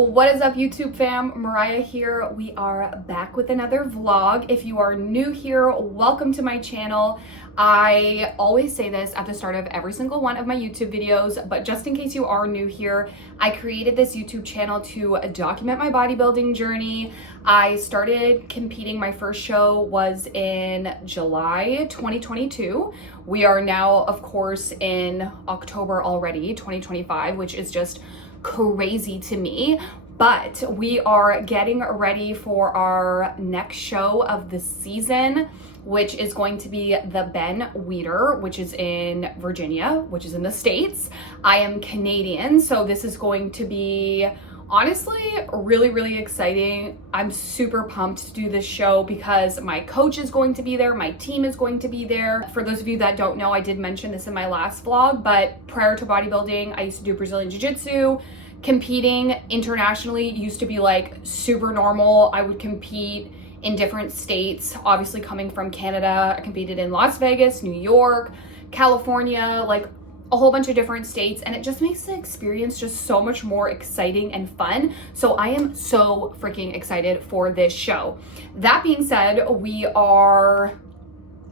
What is up, YouTube fam? Mariah here. We are back with another vlog. If you are new here, welcome to my channel. I always say this at the start of every single one of my YouTube videos, but just in case you are new here, I created this YouTube channel to document my bodybuilding journey. I started competing. My first show was in July 2022. We are now, of course, in October already, 2025, which is just crazy to me. But we are getting ready for our next show of the season, which is going to be the Ben Weeder, which is in Virginia, which is in the States. I am Canadian, so this is going to be honestly really exciting. I'm super pumped to do this show because my coach is going to be there, my team is going to be there. For those of you that don't know, I did mention this in my last vlog, but prior to bodybuilding, I used to do Brazilian Jiu-Jitsu. Competing internationally used to be like super normal. I would compete in different states. Obviously, coming from Canada, I competed in Las Vegas, New York, California, like a whole bunch of different states, and it just makes the experience just so much more exciting and fun. So I am so freaking excited for this show. That being said, we are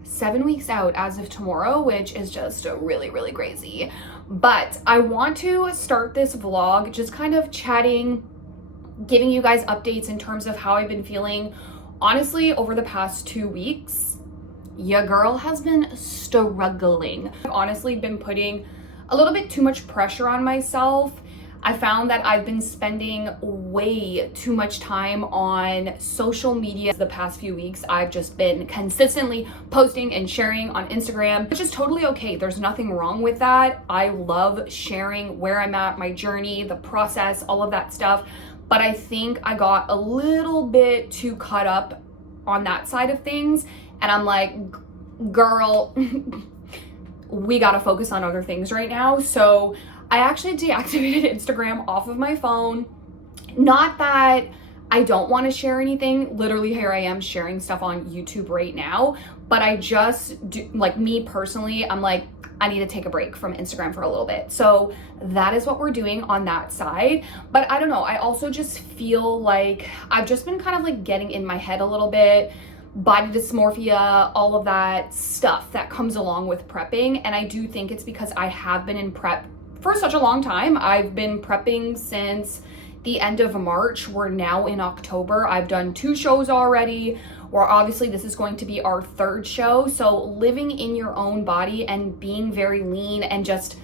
7 weeks out as of tomorrow, which is just really crazy. But I want to start this vlog just kind of chatting, giving you guys updates in terms of how I've been feeling. Honestly, over the past 2 weeks, your girl has been struggling. I've honestly been putting a little bit too much pressure on myself. I found that I've been spending way too much time on social media. The past few weeks, I've just been consistently posting and sharing on Instagram, which is totally okay. There's nothing wrong with that. I love sharing where I'm at, my journey, the process, all of that stuff. But I think I got a little bit too caught up on that side of things. And I'm like, girl, we gotta focus on other things right now. So I actually deactivated Instagram off of my phone. Not that I don't want to share anything. Literally, here I am sharing stuff on YouTube right now. But I just do, like, me personally, I'm like, I need to take a break from Instagram for a little bit. So that is what we're doing on that side. But I don't know. I also just feel like I've just been kind of like getting in my head a little bit. Body dysmorphia, all of that stuff that comes along with prepping. And I do think it's because I have been in prep for such a long time. I've been prepping since the end of March. We're now in October. I've done 2 shows already. Obviously this is going to be our 3rd show. So living in your own body and being very lean and just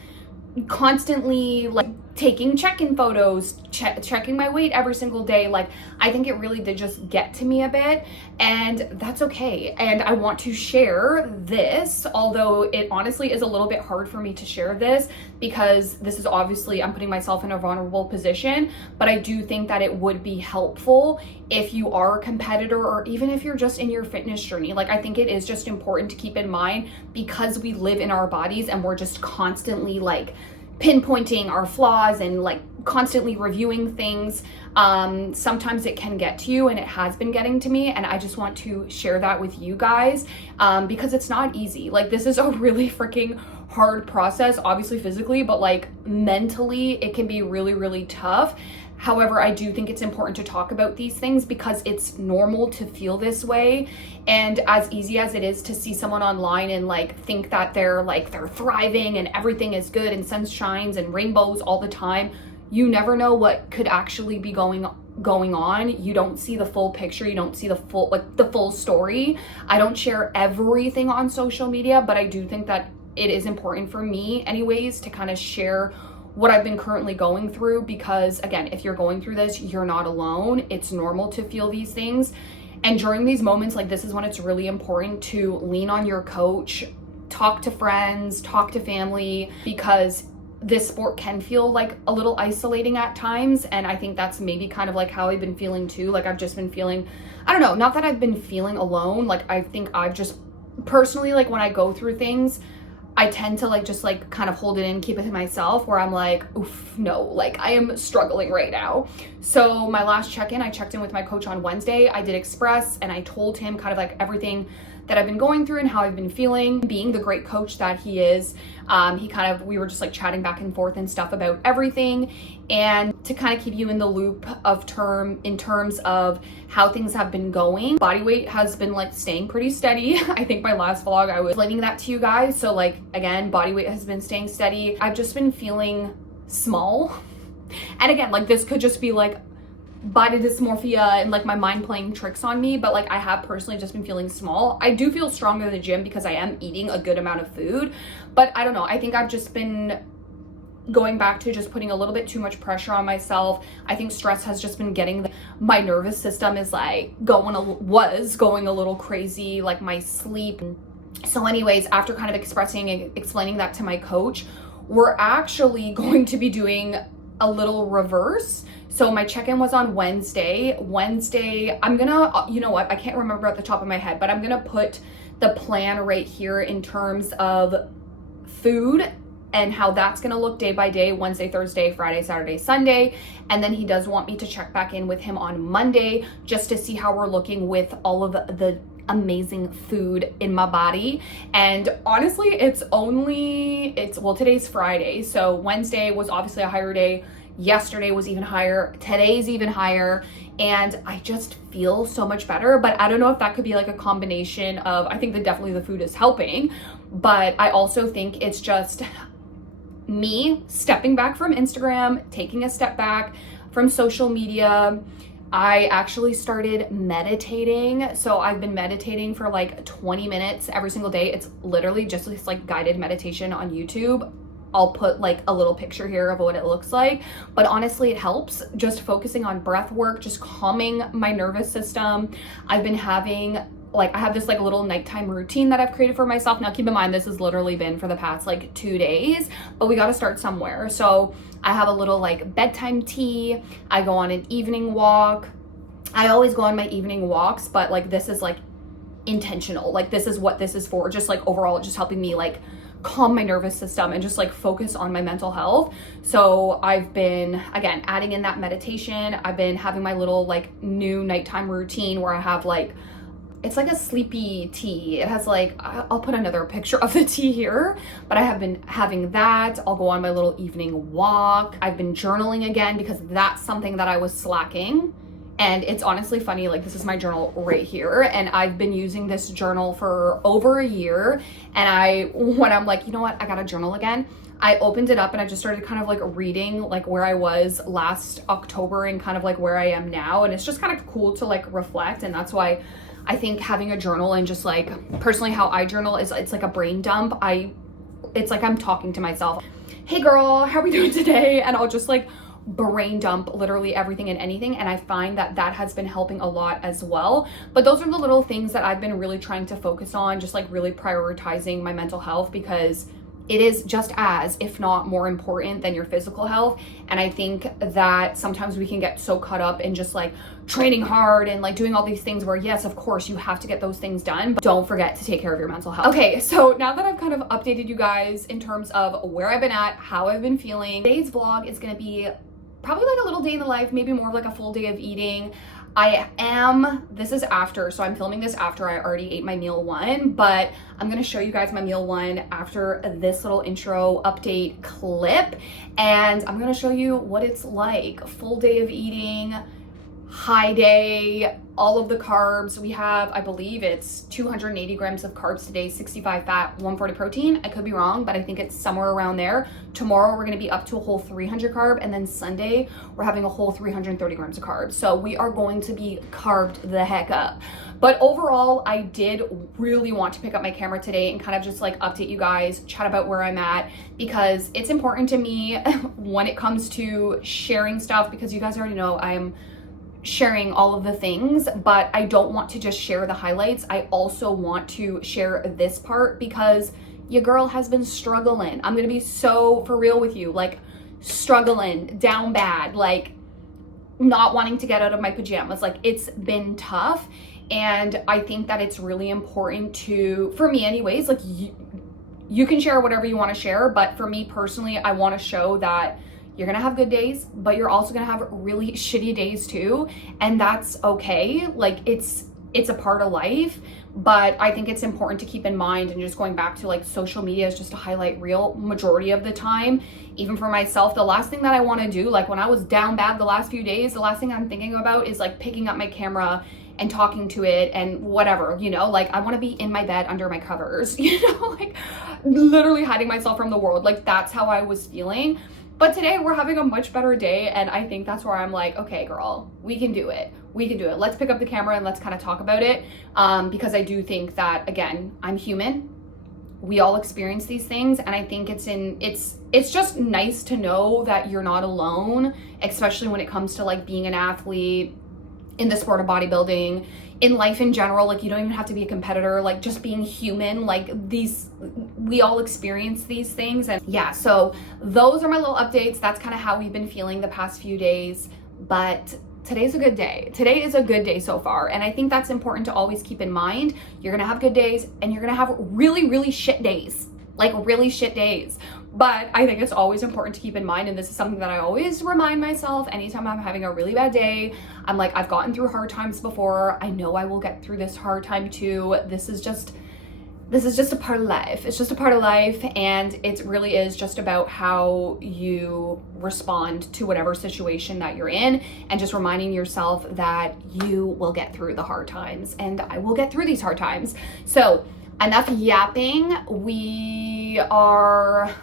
constantly like taking check-in photos, checking my weight every single day, like I think it really did just get to me a bit, and that's okay. And I want to share this, although it honestly is a little bit hard for me to share this because this is obviously, I'm putting myself in a vulnerable position, but I do think that it would be helpful if you are a competitor or even if you're just in your fitness journey. Like I think it is just important to keep in mind because we live in our bodies and we're just constantly like pinpointing our flaws and like constantly reviewing things. Sometimes it can get to you, and it has been getting to me, and I just want to share that with you guys because it's not easy. Like this is a really freaking hard process, obviously physically, but like mentally it can be really tough. However, I do think it's important to talk about these things because it's normal to feel this way. And as easy as it is to see someone online and like think that they're thriving and everything is good and sunshines and rainbows all the time, you never know what could actually be going on. You don't see the full picture. You don't see the full story. I don't share everything on social media, but I do think that it is important for me anyways to kind of share what I've been currently going through, because again, if you're going through this, you're not alone. It's normal to feel these things. And during these moments, like this is when it's really important to lean on your coach, talk to friends, talk to family, because this sport can feel like a little isolating at times. And I think that's maybe kind of like how I've been feeling too. Like I've just been feeling, I don't know, not that I've been feeling alone. Like I think I've just personally, like when I go through things, I tend to like just like kind of hold it in, keep it to myself, where I'm like, oof, no, like I am struggling right now. So my last check-in, I checked in with my coach on Wednesday. I did express and I told him kind of like everything that I've been going through and how I've been feeling. Being the great coach that he is, we were just like chatting back and forth and stuff about everything, and to kind of keep you in the loop of in terms of how things have been going. Body weight has been like staying pretty steady. I think my last vlog I was explaining that to you guys. So like, again, body weight has been staying steady. I've just been feeling small. And again, like this could just be like body dysmorphia and like my mind playing tricks on me, but like I have personally just been feeling small. I do feel stronger in the gym because I am eating a good amount of food, but I don't know, I think I've just been going back to just putting a little bit too much pressure on myself. I think stress has just been getting my nervous system is like was going a little crazy, like my sleep. So anyways, after kind of explaining that to my coach, we're actually going to be doing a little reverse. So my check-in was on Wednesday. I'm gonna, you know what, I can't remember at the top of my head, but I'm gonna put the plan right here in terms of food and how that's gonna look day by day, Wednesday, Thursday, Friday, Saturday, Sunday. And then he does want me to check back in with him on Monday just to see how we're looking with all of the amazing food in my body. And honestly, well, today's Friday, so Wednesday was obviously a higher day. Yesterday was even higher. Today's even higher. And I just feel so much better. But I don't know if that could be like a combination of, I think that definitely the food is helping, but I also think it's just me stepping back from Instagram, taking a step back from social media. I actually started meditating. So I've been meditating for like 20 minutes every single day. It's literally just this like guided meditation on YouTube. I'll put like a little picture here of what it looks like, but honestly it helps just focusing on breath work, just calming my nervous system. I've been having I have this like little nighttime routine that I've created for myself. Now keep in mind, this has literally been for the past like 2 days, but we got to start somewhere. So I have a little like bedtime tea. I go on an evening walk. I always go on my evening walks, but like this is like intentional. Like this is what this is for. Just like overall, just helping me like calm my nervous system and just like focus on my mental health. So I've been, again, adding in that meditation. I've been having my little like new nighttime routine where I have like, it's like a sleepy tea. It has like, I'll put another picture of the tea here, but I have been having that. I'll go on my little evening walk. I've been journaling again because that's something that I was slacking. And it's honestly funny, like this is my journal right here. And I've been using this journal for over a year. And when I'm like, you know what, I gotta journal again, I opened it up and I just started kind of like reading like where I was last October and kind of like where I am now. And it's just kind of cool to like reflect. And that's why I think having a journal and just like personally how I journal is it's like a brain dump. It's like I'm talking to myself. Hey girl, how are we doing today? And I'll just like brain dump literally everything and anything, and I find that that has been helping a lot as well. But those are the little things that I've been really trying to focus on, just like really prioritizing my mental health, because it is just as, if not more important than your physical health. And I think that sometimes we can get so caught up in just like training hard and like doing all these things where yes, of course you have to get those things done, but don't forget to take care of your mental health. Okay, so now that I've kind of updated you guys in terms of where I've been at, how I've been feeling, today's vlog is gonna be probably like a little day in the life, maybe more of like a full day of eating. This is after, so I'm filming this after I already ate my meal one, but I'm gonna show you guys my meal one after this little intro update clip, and I'm gonna show you what it's like, full day of eating, high day, all of the carbs. We have, I believe it's 280 grams of carbs today, 65 fat, 140 protein. I could be wrong, but I think it's somewhere around there. Tomorrow we're gonna be up to a whole 300 carb, and then Sunday we're having a whole 330 grams of carbs. So we are going to be carbed the heck up. But overall, I did really want to pick up my camera today and kind of just like update you guys, chat about where I'm at, because it's important to me when it comes to sharing stuff, because you guys already know I'm sharing all of the things, but I don't want to just share the highlights. I also want to share this part because your girl has been struggling. I'm gonna be so for real with you, like struggling down bad, like not wanting to get out of my pajamas. Like it's been tough. And I think that it's really important to, for me anyways, like you can share whatever you want to share, but for me personally, I want to show that you're gonna have good days, but you're also gonna have really shitty days too, and that's okay. Like it's it's a part of life, but I think it's important to keep in mind, and just going back to like social media is just a highlight reel majority of the time. Even for myself, the last thing that I want to do, like when I was down bad the last few days, the last thing I'm thinking about is like picking up my camera and talking to it and whatever, you know, like I want to be in my bed under my covers, you know, like literally hiding myself from the world. Like that's how I was feeling. But today we're having a much better day, and I think that's where I'm like, okay, girl, we can do it. We can do it. Let's pick up the camera and let's kind of talk about it. Because I do think that, again, I'm human. We all experience these things, and I think it's just nice to know that you're not alone, especially when it comes to like being an athlete, in the sport of bodybuilding, in life in general. Like you don't even have to be a competitor, like just being human, like we all experience these things. And yeah, so those are my little updates. That's kind of how we've been feeling the past few days, but today's a good day. Today is a good day so far, and I think that's important to always keep in mind. You're gonna have good days and you're gonna have really, really shit days, like really shit days. But I think it's always important to keep in mind, and this is something that I always remind myself anytime I'm having a really bad day. I'm like, I've gotten through hard times before. I know I will get through this hard time too. This is just a part of life. It's just a part of life, and it really is just about how you respond to whatever situation that you're in, and just reminding yourself that you will get through the hard times, and I will get through these hard times. So enough yapping. We are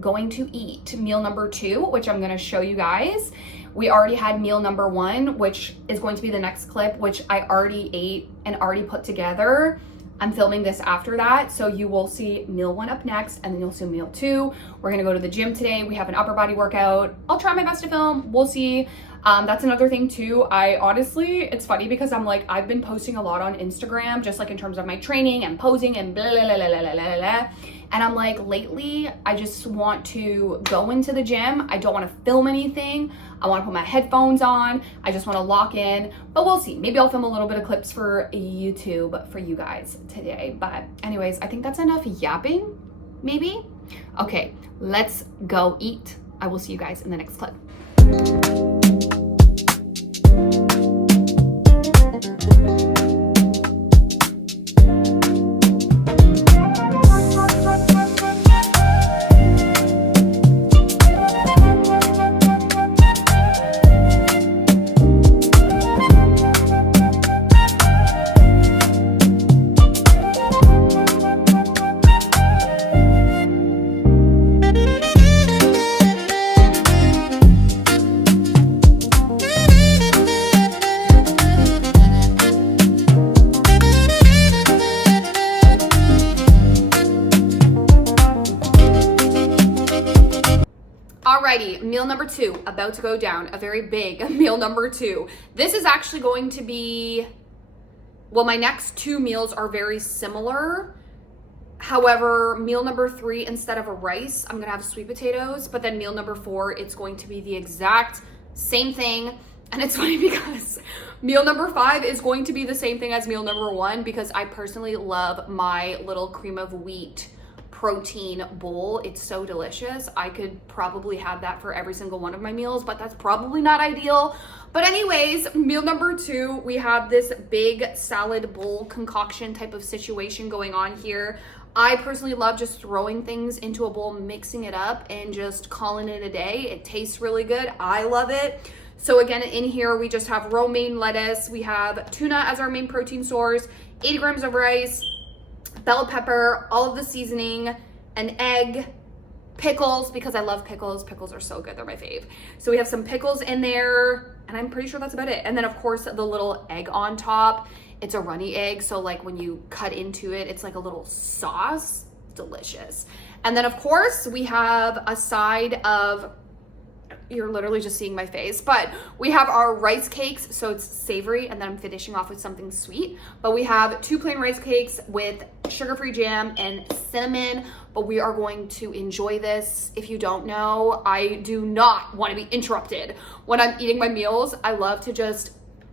going to eat meal number 2, which I'm going to show you guys. We already had meal number 1, which is going to be the next clip, which I already ate and already put together. I'm filming this after that, so you will see meal 1 up next, and then you'll see meal 2. We're gonna go to the gym today. We have an upper body workout. I'll try my best to film. We'll see. That's another thing too. I honestly, it's funny because I'm like, I've been posting a lot on Instagram, just like in terms of my training and posing and blah, blah, blah, blah, blah, blah, blah. And I'm like, lately, I just want to go into the gym. I don't want to film anything. I want to put my headphones on. I just want to lock in, but we'll see. Maybe I'll film a little bit of clips for YouTube for you guys today. But anyways, I think that's enough yapping, maybe. Okay, let's go eat. I will see you guys in the next clip. Alrighty, meal number 2, about to go down, a very big meal number 2. This is actually going to be, well, my next 2 meals are very similar. However, meal number 3, instead of a rice, I'm gonna have sweet potatoes, but then meal number 4, it's going to be the exact same thing. And it's funny because meal number 5 is going to be the same thing as meal number 1, because I personally love my little cream of wheat protein bowl. It's so delicious. I could probably have that for every single one of my meals, but that's probably not ideal. But anyways, meal number 2, we have this big salad bowl concoction type of situation going on here. I personally love just throwing things into a bowl, mixing it up, and just calling it a day. It tastes really good. I love it. So again, in here, we just have romaine lettuce. We have tuna as our main protein source, 80 grams of rice, bell pepper, all of the seasoning, an egg, pickles, because I love pickles. Pickles are so good. They're my fave. So we have some pickles in there, and I'm pretty sure that's about it. And then of course the little egg on top. It's a runny egg, so like when you cut into it, it's like a little sauce. Delicious. And then of course we have a side of, you're literally just seeing my face, but we have our rice cakes, so it's savory, and then I'm finishing off with something sweet. But we have 2 plain rice cakes with sugar-free jam and cinnamon, but we are going to enjoy this. If you don't know, I do not want to be interrupted when I'm eating my meals. I love to just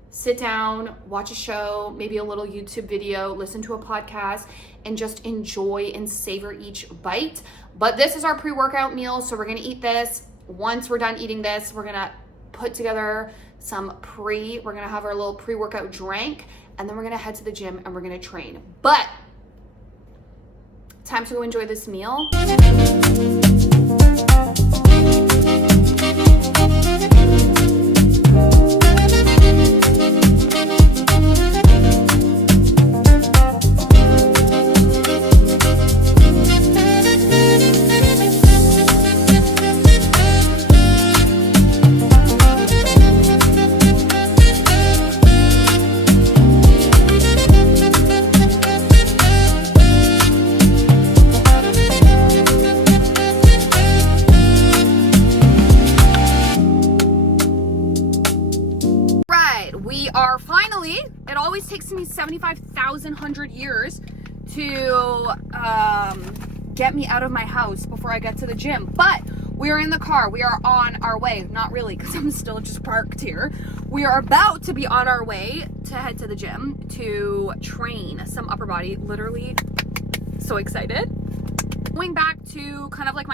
sit down, watch a show, maybe a little YouTube video, listen to a podcast, and just enjoy and savor each bite. But this is our pre-workout meal, so we're gonna eat this. Once we're done eating this, we're gonna put together we're gonna have our little pre-workout drink, and then we're gonna head to the gym and we're gonna train. But time to go enjoy this meal. It always takes me 75,000 years to get me out of my house before I get to the gym. But we are in the car. We are on our way. Not really, because I'm still just parked here. We are about to be on our way to head to the gym to train some upper body. Literally so excited. Going back to kind of like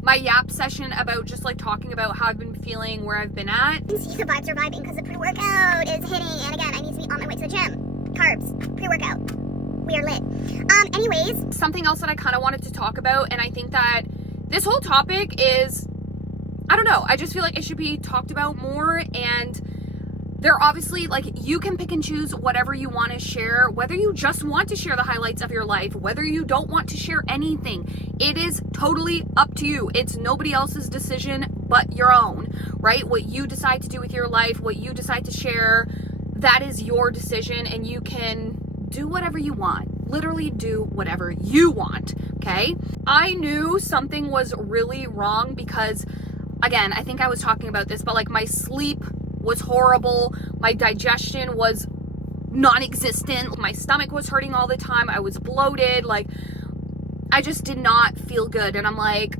my yap session about just like talking about how I've been feeling, where I've been at. The vibes are vibing because the pre-workout is hitting, and again, I need to be on my way to the gym. Carbs, pre-workout, we are lit. Anyways. Something else that I kind of wanted to talk about, and I think that this whole topic is, I don't know, I just feel like it should be talked about more, and there obviously, like, you can pick and choose whatever you want to share, whether you just want to share the highlights of your life, whether you don't want to share anything. It is totally up to you. It's nobody else's decision but your own, right? What you decide to do with your life, what you decide to share, that is your decision, and you can do whatever you want. Literally do whatever you want, okay? I knew something was really wrong because, again, I think I was talking about this, but like my sleep was horrible. My digestion was non-existent. My stomach was hurting all the time. I was bloated. Like, I just did not feel good. And I'm like,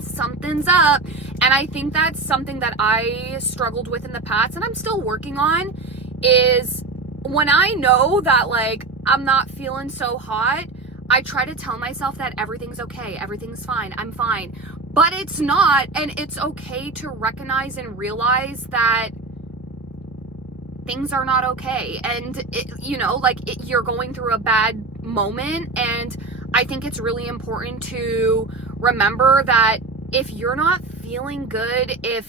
something's up. And I think that's something that I struggled with in the past, and I'm still working on, is when I know that like I'm not feeling so hot, I try to tell myself that everything's okay, everything's fine, I'm fine. But it's not, and it's okay to recognize and realize that things are not okay. And, you're going through a bad moment, and I think it's really important to remember that if you're not feeling good, if,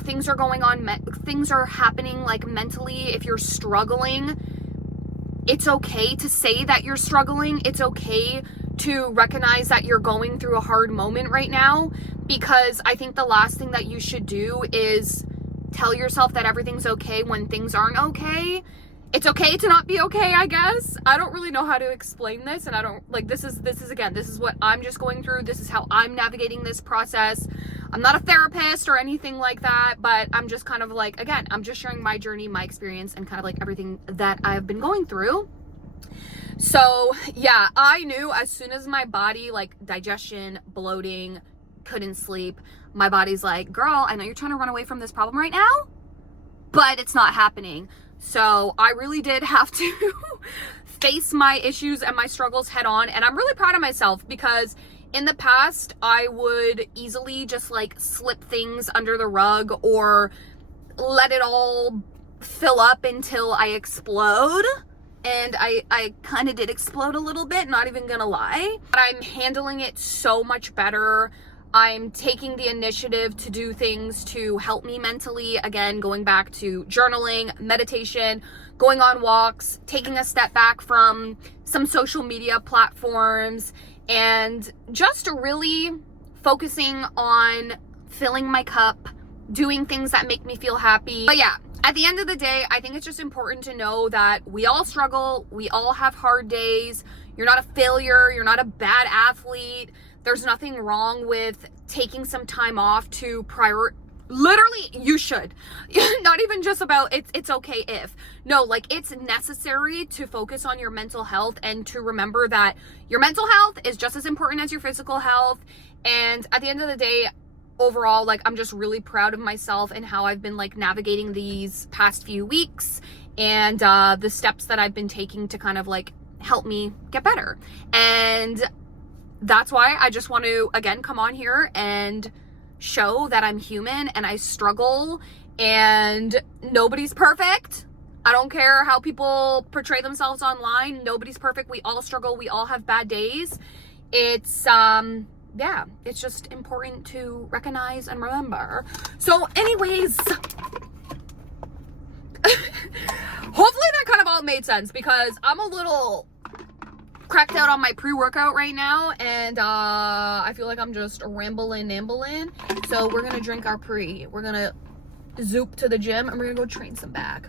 things are going on, things are happening like mentally, if you're struggling, it's okay to say that you're struggling. It's okay to recognize that you're going through a hard moment right now, because I think the last thing that you should do is tell yourself that everything's okay when things aren't okay. It's okay to not be okay, I guess. I don't really know how to explain this, and I don't, like, this is what I'm just going through. This is how I'm navigating this process. I'm not a therapist or anything like that, but I'm just kind of like, again, I'm just sharing my journey, my experience, and kind of like everything that I've been going through. So yeah, I knew as soon as my body, like digestion, bloating, couldn't sleep, my body's like, girl, I know you're trying to run away from this problem right now, but it's not happening. So I really did have to face my issues and my struggles head on. And I'm really proud of myself, because in the past, I would easily just like slip things under the rug or let it all fill up until I explode. And I kind of did explode a little bit, not even gonna lie. But I'm handling it so much better. I'm taking the initiative to do things to help me mentally. Again, going back to journaling, meditation, going on walks, taking a step back from some social media platforms, and just really focusing on filling my cup, doing things that make me feel happy. But yeah, at the end of the day, I think it's just important to know that we all struggle. We all have hard days. You're not a failure. You're not a bad athlete. There's nothing wrong with taking some time off to literally, you should. Not even just about it's okay if. No, like, it's necessary to focus on your mental health and to remember that your mental health is just as important as your physical health. And at the end of the day, overall, like, I'm just really proud of myself and how I've been like navigating these past few weeks, and the steps that I've been taking to kind of like help me get better. And that's why I just want to, again, come on here and show that I'm human and I struggle, and nobody's perfect. I don't care how people portray themselves online. Nobody's perfect. We all struggle. We all have bad days. It's, yeah, it's just important to recognize and remember. So anyways, hopefully that kind of all made sense, because I'm a little cracked out on my pre-workout right now, and I feel like I'm just rambling. So we're gonna drink our pre. We're gonna zoop to the gym and we're gonna go train some back.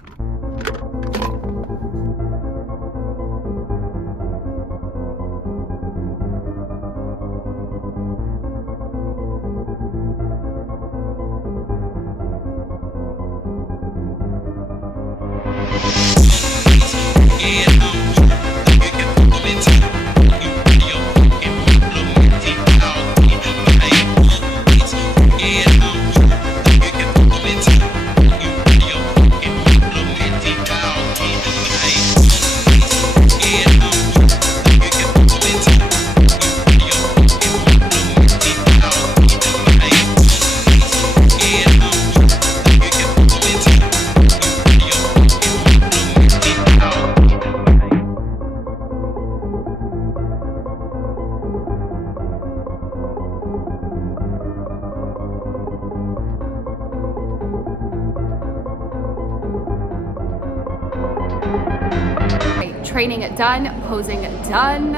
Training done, posing done.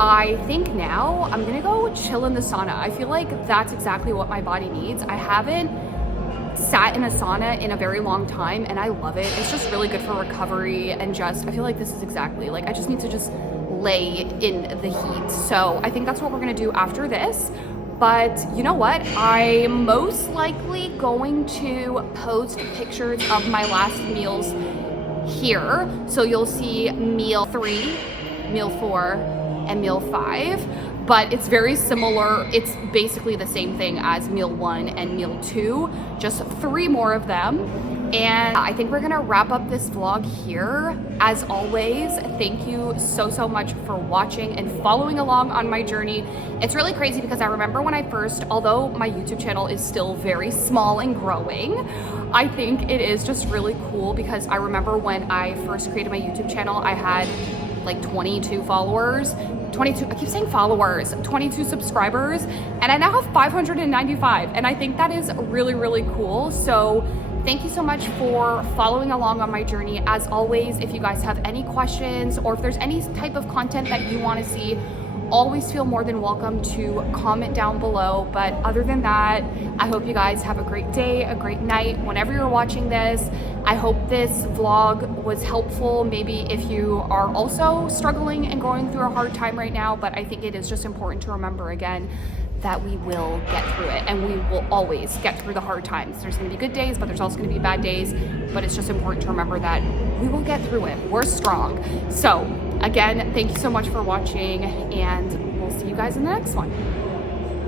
I think now I'm gonna go chill in the sauna. I feel like that's exactly what my body needs. I haven't sat in a sauna in a very long time and I love it. It's just really good for recovery, and just I feel like this is exactly, like, I just need to just lay in the heat. So I think that's what we're gonna do after this. But you know what? I'm most likely going to post pictures of my last meals here. So you'll see meal 3, meal 4, and meal 5, but it's very similar. It's basically the same thing as meal 1 and meal 2, just 3 more of them. And I think we're gonna wrap up this vlog here. As always, thank you so much for watching and following along on my journey. It's really crazy because I remember when I first, although my YouTube channel is still very small and growing, I think it is just really cool because I remember when I first created my YouTube channel, I had like 22 followers, 22, I keep saying followers, 22 subscribers, and I now have 595. And I think that is really cool. So thank you so much for following along on my journey. As always, if you guys have any questions or if there's any type of content that you want to see, always feel more than welcome to comment down below. But other than that, I hope you guys have a great day, a great night, whenever you're watching this. I hope this vlog was helpful, maybe if you are also struggling and going through a hard time right now. But I think it is just important to remember again that we will get through it, and we will always get through the hard times. There's gonna be good days, but there's also gonna be bad days, but it's just important to remember that we will get through it. We're strong. So again, thank you so much for watching, and we'll see you guys in the next one.